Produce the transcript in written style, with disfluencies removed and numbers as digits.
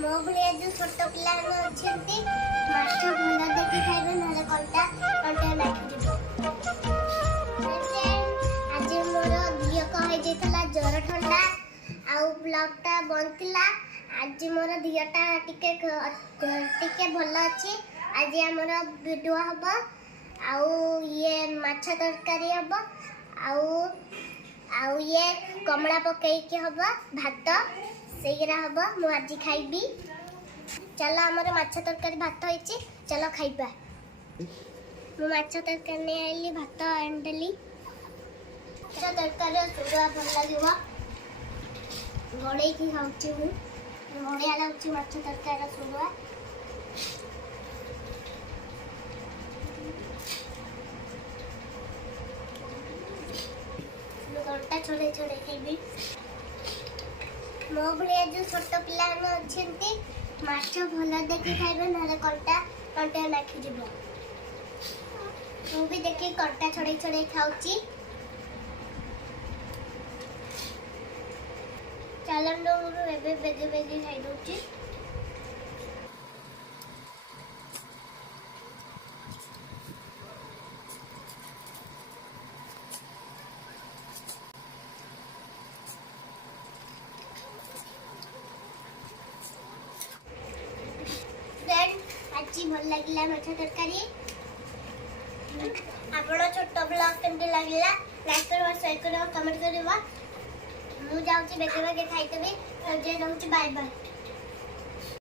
ମୋ ଭଳିଆ ଯୋଉ ଛୋଟ ପିଲାମାନେ ଅଛନ୍ତି ମାଛ ଭଲ ଦେଖି ଖାଇବେ ନହେଲେ କଣ୍ଟା ଲାଗିଯିବ। ଆଜି ମୋର ଦିହ କଣ ହେଇଯାଇଥିଲା ଜ୍ୱର ଥଣ୍ଡା ଆଉ ବ୍ଲଡଟା ବନ୍ଦ ଥିଲା। ଆଜି ମୋର ଦିହଟା ଟିକେ ଭଲ ଅଛି। ଆଜି ଆମର ଭିଡ଼ିଓ ହବ ଆଉ ଇଏ ମାଛ ତରକାରୀ ହବ ଆଉ ଇଏ କମଳା ପକେଇକି ହବ ଭାତ ସେଇରା ହବ। ମୁଁ ଆଜି ଖାଇବି। चलो आमर माछ तरकारी भात होइछि चलो खाइबा। मु माछ तरकारी ने आइली भात आंडली माछ तरकारी सुड़ा भल लागिबो गड़े की खाउछि मु बढ़िया लागुछि माछ तरकारी सुड़ा। गंटा छोड़े छोड़े खाइबी। मो भलिया जो छोट पिला अच्छे माछ भल देखी खाइबे नहले कंटा लागिଯିବ। ମୁଁ भी देखी कंटा छोड़े छोड़े खाऊची। चलो एबे बेगे बेगे खाई दउची। आज भल लगिला माछ तरकारी। आपण छोट ब्लॉग केमती लगिला लाइक करो शेयर करो कमेंट करो। मु जाउची बेगे बेगे खाइतेबी। जे रहउची बाय बाय।